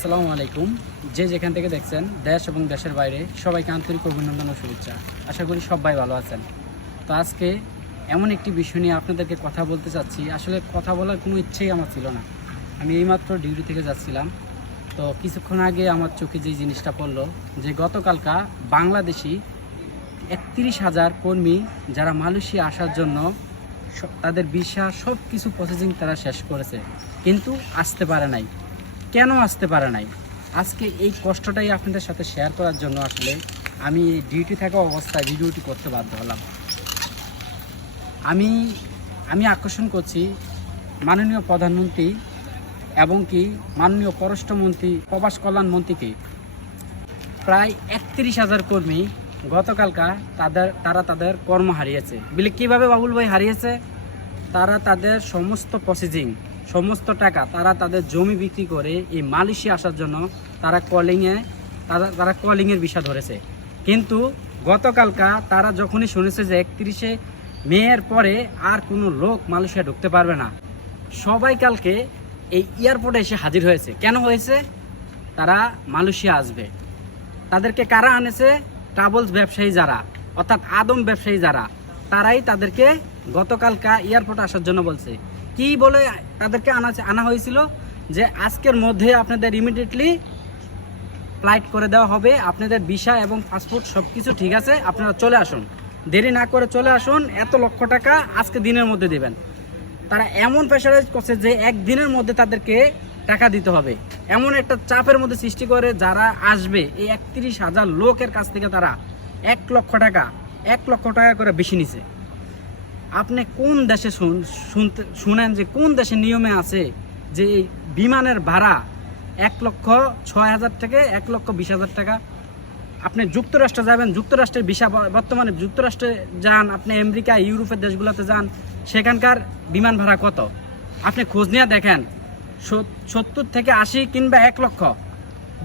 আসসালামু আলাইকুম। যে যেখান থেকে দেখছেন, দেশ এবং দেশের বাইরে সবাইকে আন্তরিক অভিনন্দন ও শুভেচ্ছা। আশা করি সবাই ভালো আছেন। তো আজকে এমন একটি বিষয় নিয়ে আপনাদেরকে কথা বলতে চাচ্ছি। আসলে কথা বলার কোনো ইচ্ছেই আমার ছিল না। আমি এইমাত্র ডিউটি থেকে যাচ্ছিলাম। তো কিছুক্ষণ আগে আমার চোখে যে জিনিসটা পড়ল, যে গতকালকা বাংলাদেশি একত্রিশ হাজার কর্মী যারা মালয়েশিয়া আসার জন্য তাদের ভিসা সব কিছু প্রসেসিং তারা শেষ করেছে। কিন্তু আসতে পারে নাই। কেন আসতে পারে নাই? আজকে এই কষ্টটাই আপনাদের সাথে শেয়ার করার জন্য আসলে আমি ডিউটি থাকা অবস্থায় ভিডিওটি করতে বাধ্য হলাম। আমি আমি আকর্ষণ করছি মাননীয় প্রধানমন্ত্রী এবং কি মাননীয় পররাষ্ট্রমন্ত্রী, প্রবাস কল্যাণ মন্ত্রীকে। প্রায় একত্রিশ হাজার কর্মী গতকালকা তাদের, তারা তাদের কর্ম হারিয়েছে। বলে কীভাবে বাবুল ভাই হারিয়েছে? তারা তাদের সমস্ত প্রসেসিং সমস্ত টাকা তারা তাদের জমি বিক্রি করে এই মালয়েশিয়া আসার জন্য তারা কলিংয়ে তারা তারা কলিংয়ের বিষয় ধরেছে। কিন্তু গতকালকা তারা যখনই শুনেছে যে একত্রিশে মেয়ের পরে আর কোনো লোক মালয়েশিয়া ঢুকতে পারবে না, সবাই কালকে এই এয়ারপোর্টে এসে হাজির হয়েছে। কেন হয়েছে? তারা মালয়েশিয়া আসবে। তাদেরকে কারা আনেছে? ট্রাভেলস ব্যবসায়ী যারা, অর্থাৎ আদম ব্যবসায়ী যারা, তারাই তাদেরকে গতকালকা এয়ারপোর্টে আসার জন্য বলছে। কি বলে তাদেরকে আনা আনা হয়েছিল যে আজকের মধ্যে আপনাদের ইমিডিয়েটলি ফ্লাইট করে দেওয়া হবে। আপনাদের ভিসা এবং পাসপোর্ট সব কিছু ঠিক আছে। আপনারা চলে আসুন। দেরি না করে চলে আসুন। এত লক্ষ টাকা আজকে দিনের মধ্যে দেবেন। তারা এমন প্রেশারাইজ করছে যে একদিনের মধ্যে তাদেরকে টাকা দিতে হবে। এমন একটা চাপের মধ্যে সৃষ্টি করে যারা আসবে, এই একত্রিশ হাজার লোকের কাছ থেকে তারা এক লক্ষ টাকা, এক লক্ষ টাকা করে বেশি নিছে। আপনি কোন দেশে শুন- শুনতে শুনেন যে কোন দেশে নিয়মে আছে যে এই বিমানের ভাড়া এক লক্ষ ছয় হাজার থেকে এক লক্ষ বিশ হাজার টাকা? আপনি যুক্তরাষ্ট্রে যাবেন, যুক্তরাষ্ট্রের ভিসা বর্তমানে যুক্তরাষ্ট্রে যান, আপনি আমেরিকা, ইউরোপের দেশগুলোতে যান, সেখানকার বিমান ভাড়া কত? আপনি খোঁজ নিয়ে দেখেন সত্তর থেকে আশি কিংবা এক লক্ষ।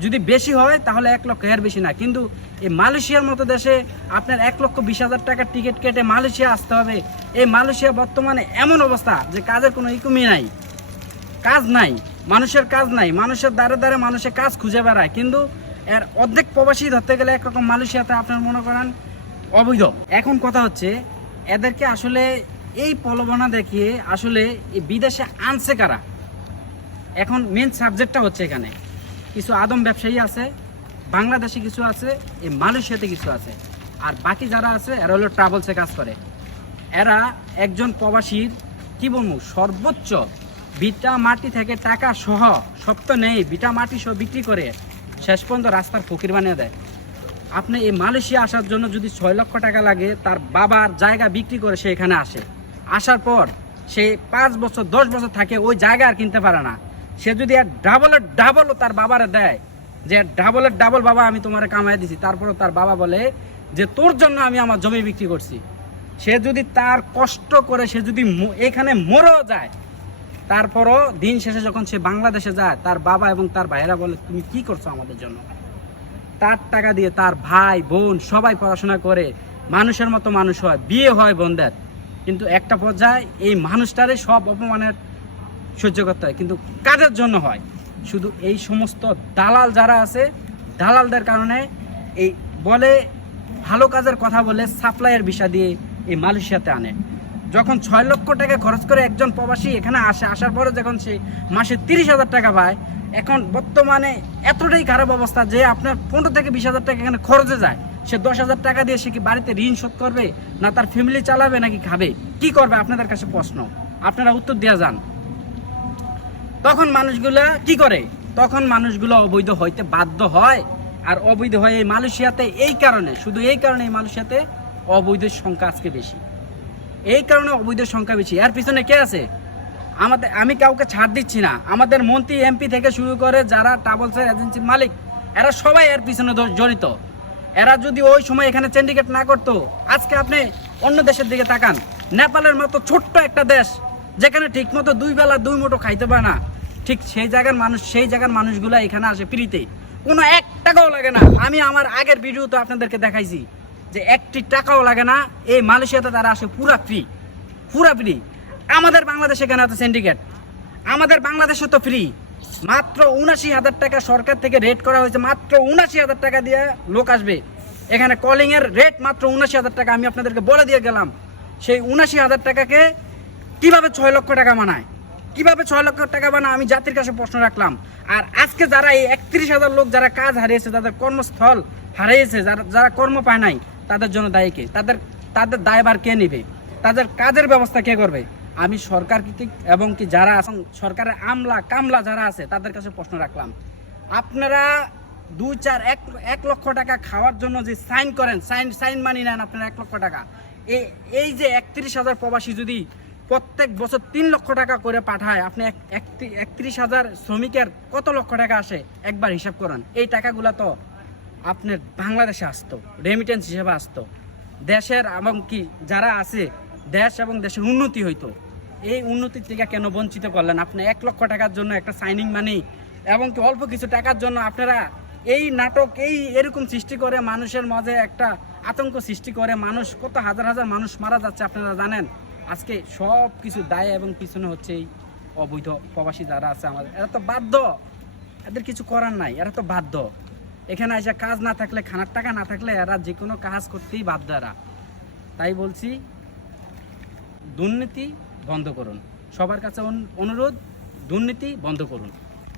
যদি বেশি হয়, তাহলে এক লক্ষ এর বেশি না। কিন্তু এই মালয়েশিয়ার মতো দেশে আপনার এক লক্ষ বিশ হাজার টাকার টিকিট কেটে মালয়েশিয়া আসতে হবে। এই মালয়েশিয়া বর্তমানে এমন অবস্থা যে কাজের কোনো ইকুমি নাই, কাজ নাই, মানুষের কাজ নাই, মানুষের দ্বারে দ্বারে মানুষের কাজ খুঁজে বেড়ায়। কিন্তু এর অর্ধেক প্রবাসী ধরতে গেলে একরকম মালয়েশিয়াতে আপনার মনে করেন অবৈধ। এখন কথা হচ্ছে, এদেরকে আসলে এই প্রলোভনা দেখিয়ে আসলে বিদেশে আনছে কারা? এখন মেন সাবজেক্টটা হচ্ছে এখানে। কিছু আদম ব্যবসায়ী আছে, বাংলাদেশে কিছু আছে, এই মালয়েশিয়াতে কিছু আছে। আর বাকি যারা আছে, এরা হলো ট্রাভেলসে কাজ করে। এরা একজন প্রবাসীর, কি বলব, সর্বোচ্চ বিটা মাটি থেকে টাকা সহ সব তো নেই, বিটা মাটি সহ বিক্রি করে শেষ পর্যন্ত রাস্তার ফকির বানিয়ে দেয়। আপনি এই মালয়েশিয়া আসার জন্য যদি ছয় লক্ষ টাকা লাগে, তার বাবার জায়গা বিক্রি করে সে এখানে আসে। আসার পর সে পাঁচ বছর, দশ বছর থাকে, ওই জায়গা আর কিনতে পারে না। সে যদি আর ডাবলের ডাবলও তার বাবারে দেয়, যে ডাবলের ডাবল বাবা আমি তোমার কামাই দিছি, তারপরও তার বাবা বলে যে তোর জন্য আমি আমার জমি বিক্রি করছি। সে যদি তার কষ্ট করে, সে যদি এখানে মরেও যায়, তারপরও দিন শেষে যখন সে বাংলাদেশে যায়, তার বাবা এবং তার ভাইয়েরা বলে, তুমি কি করছ আমাদের জন্য? তার টাকা দিয়ে তার ভাই, বোন সবাই পড়াশোনা করে, মানুষের মতো মানুষ হয়, বিয়ে হয় বোনদের কিন্তু একটা পর্যায়ে এই মানুষটারে সব অপমানের সহ্য করতে হয়, কিন্তু কাজের জন্য হয়। শুধু এই সমস্ত দালাল যারা আছে, দালালদের কারণে এই বলে ভালো কাজের কথা বলে সাপ্লাইয়ের বিষয় দিয়ে এই মালয়েশিয়াতে আনে। যখন ছয় লক্ষ টাকা খরচ করে একজন প্রবাসী এখানে আসে, আসার পরে যখন সে মাসে তিরিশ হাজার টাকা পায়, এখন বর্তমানে এতটাই খারাপ অবস্থা যে আপনার পনেরো থেকে বিশ হাজার টাকা এখানে খরচে যায়। সে দশ হাজার টাকা দিয়ে সে কি বাড়িতে ঋণ শোধ করবে, না তার ফ্যামিলি চালাবে, নাকি খাবে? কি করবে? আপনাদের কাছে প্রশ্ন। আপনারা উত্তর দেওয়া যান। তখন মানুষগুলা কি করে? তখন মানুষগুলো অবৈধ হইতে বাধ্য হয়। আর অবৈধ হয় এই মালয়েশিয়াতে এই কারণে। শুধু এই কারণে এই মালয়েশিয়াতে অবৈধ সংখ্যা আজকে বেশি। এই কারণে অবৈধ সংখ্যা বেশি। এর পিছনে কে আছে? আমাদের আমি কাউকে ছাড় দিচ্ছি না। আমাদের মন্ত্রী, এমপি থেকে শুরু করে যারা ট্রাভেলসের এজেন্সির মালিক, এরা সবাই এর পিছনে জড়িত। এরা যদি ওই সময় এখানে সিন্ডিকেট না করতো, আজকে আপনি অন্য দেশের দিকে তাকান। নেপালের মতো ছোট্ট একটা দেশ, যেখানে ঠিকমতো দুই বেলা দুই মুঠো খাইতে পারে না। ঠিক সেই জায়গার মানুষ, সেই জায়গার মানুষগুলা এখানে আসে ফ্রিতে। কোনো এক টাকাও লাগে না। আমি আমার আগের ভিডিও তো আপনাদেরকে দেখাইছি যে একটি টাকাও লাগে না। এই মালয়েশিয়াতে তারা আসে পুরা ফ্রি পুরা ফ্রি আমাদের বাংলাদেশে কেন এত সিন্ডিকেট আমাদের বাংলাদেশে তো ফ্রি মাত্র উনাশি হাজার টাকা সরকার থেকে রেট করা হয়েছে। মাত্র উনাশি হাজার টাকা দিয়ে লোক আসবে। এখানে কলিং এর রেট মাত্র উনাশি হাজার টাকা। আমি আপনাদেরকে বলে দিয়ে গেলাম। সেই উনাশি হাজার টাকাকে কীভাবে ছয় লক্ষ টাকা বানায় কীভাবে ছয় লক্ষ টাকা বানায় আমি জাতির কাছে প্রশ্ন রাখলাম। আর আজকে যারা এই একত্রিশ হাজার লোক যারা কাজ হারিয়েছে তাদের কর্মস্থল হারিয়েছে, যারা যারা কর্ম পায় নাই, তাদের জন্য দায়ী কে? তাদের তাদের দায়ভার কে নেবে? তাদের কাজের ব্যবস্থা কে করবে? আমি সরকার এবং কি যারা আছেন, সরকারের আমলা, কামলা যারা আছে, তাদের কাছে প্রশ্ন রাখলাম। আপনারা দুই, চার, এক এক লক্ষ টাকা খাওয়ার জন্য যে সাইন করেন, সাইন সাইন মানি নেন আপনারা এক লক্ষ টাকা। এই এই যে একত্রিশ হাজার প্রবাসী যদি প্রত্যেক বছর তিন লক্ষ টাকা করে পাঠায়। আপনি একত্রি- একত্রিশ হাজার শ্রমিকের কত লক্ষ টাকা আসে? একবার হিসাব করেন। এই টাকাগুলো তো আপনার বাংলাদেশে আসতো রেমিটেন্স হিসেবে আসতো। দেশের এবং কি যারা আছে, দেশ এবং দেশের উন্নতি হইতো। এই উন্নতির থেকে কেন বঞ্চিত করলেন? আপনি এক লক্ষ টাকার জন্য একটা সাইনিং মানি এবং কি অল্প কিছু টাকার জন্য আপনারা এই নাটক, এই এরকম সৃষ্টি করে মানুষের মাঝে একটা আতঙ্ক সৃষ্টি করে মানুষ, কত হাজার হাজার মানুষ মারা যাচ্ছে আপনারা জানেন? আজকে সব কিছু দায় এবং পিছনে হচ্ছে এই অবৈধ প্রবাসী যারা আছে আমাদের। এরা তো বাধ্য। এদের কিছু করার নাই। এরা তো বাধ্য। এখানে এসে কাজ না থাকলে, খানার টাকা না থাকলে এরা যে কোনো কাজ করতেই বাধ্য এরা। তাই বলছি, দুর্নীতি বন্ধ করুন। সবার কাছে অনু- অনুরোধ, দুর্নীতি বন্ধ করুন।